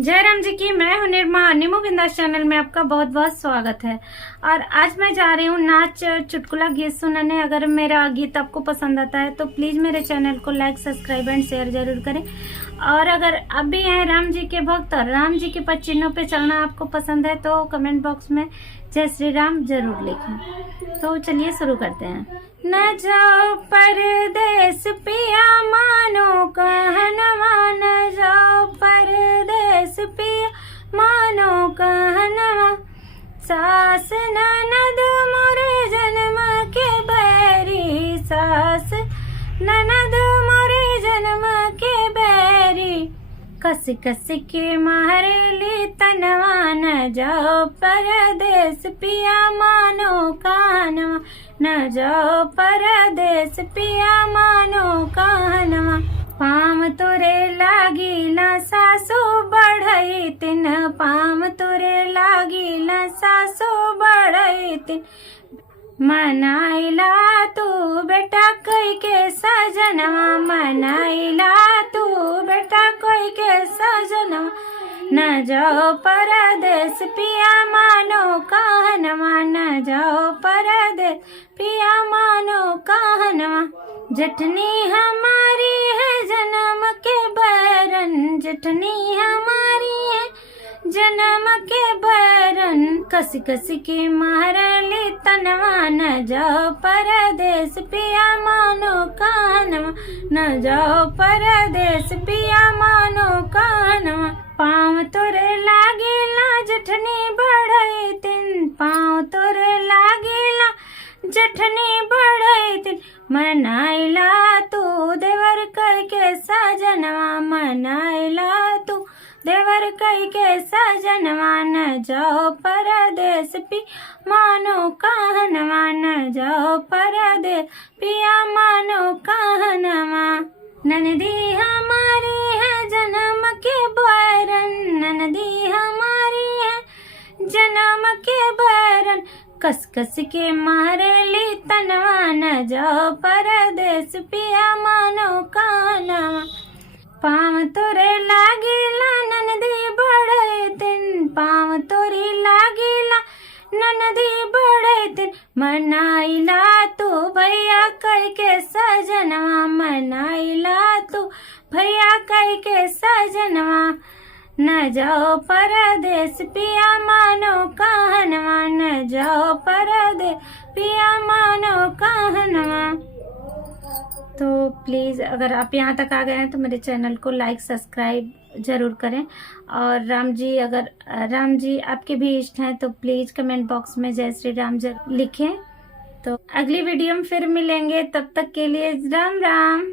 जय राम जी की। मैं हूं निर्मा। निमो बिंदास चैनल में आपका बहुत बहुत स्वागत है। और आज मैं जा रही हूँ नाच चुटकुला गीत सुनाने। अगर मेरा गीत आपको पसंद आता है तो प्लीज मेरे चैनल को लाइक, सब्सक्राइब एंड शेयर जरूर करें। और अगर आप भी हैं राम जी के भक्त और राम जी के पद चिन्हों पे चलना आपको पसंद है तो कमेंट बॉक्स में जय श्री राम जरूर लिखें। तो चलिए शुरू करते हैं। न जाओ परदेस पिया मानो कहनवा, न जाओ परदेस पिया मानो कहनवा। सास ननद मोरे जन्म के बैरी, सास ननद मोरे जन्म के बैरी। कस कस के मारेली तनवा, न जाओ परदेस पिया मानो कानवा, न जाओ परदेस पिया मानो कानवा। पाम तोरे लागिला सासो बढ़ई तिन, पाम तोरे लागिला सासो बढ़ई तिन। मनाइला तू बेटा कोई के सजनवा, मनाइला तू बेटा कोई के सजनवा। न जाओ परदेस पिया मानो कहनवा, न जाओ परदेस पिया मानो कहनवा। जठनी हमारी है जन्म के बैरन, जठनी हमारी है जन्म के बैरन। कस कस के मारली तनवा, न जाओ परदेस पिया मानो कहनवा, न जाओ परदेस पिया मानो कहनवा। पाँव तोरे लागिला जठनी बढ़ई तिन, पाँव तोरे लागिला जठनी बढ़ई तिन। मनाइला तू देवर कई के सजनवा, मनाइला तू देवर कई के सजनवा। न जाओ परदेस पी मानो कहनवा, न जाओ परदेस पिया मानो कहनवा। ननदी हमारी है जन्म के बैरन, ननदी हमारी है जन्म के बैरन। कस कस के मारेली तनवा, न जाओ परदेस पिया मानो कानवा। पाँव तोरे लागिला ननदी बढ़ई तिन, पाँव तोरी लागिला ननदी बढ़ई तिन। मनाइला तू भैया कई के सजनवा, मनाइला तू भैया कई के सजनवा। न जाओ परदेस पिया मानो कहनवा, न जाओ परदेस पिया मानो कहनवा। तो प्लीज़ अगर आप यहाँ तक आ गए हैं तो मेरे चैनल को लाइक, सब्सक्राइब जरूर करें। और राम जी आपके भी इष्ट हैं तो प्लीज़ कमेंट बॉक्स में जय श्री राम लिखें। तो अगली वीडियो में फिर मिलेंगे, तब तक के लिए राम राम।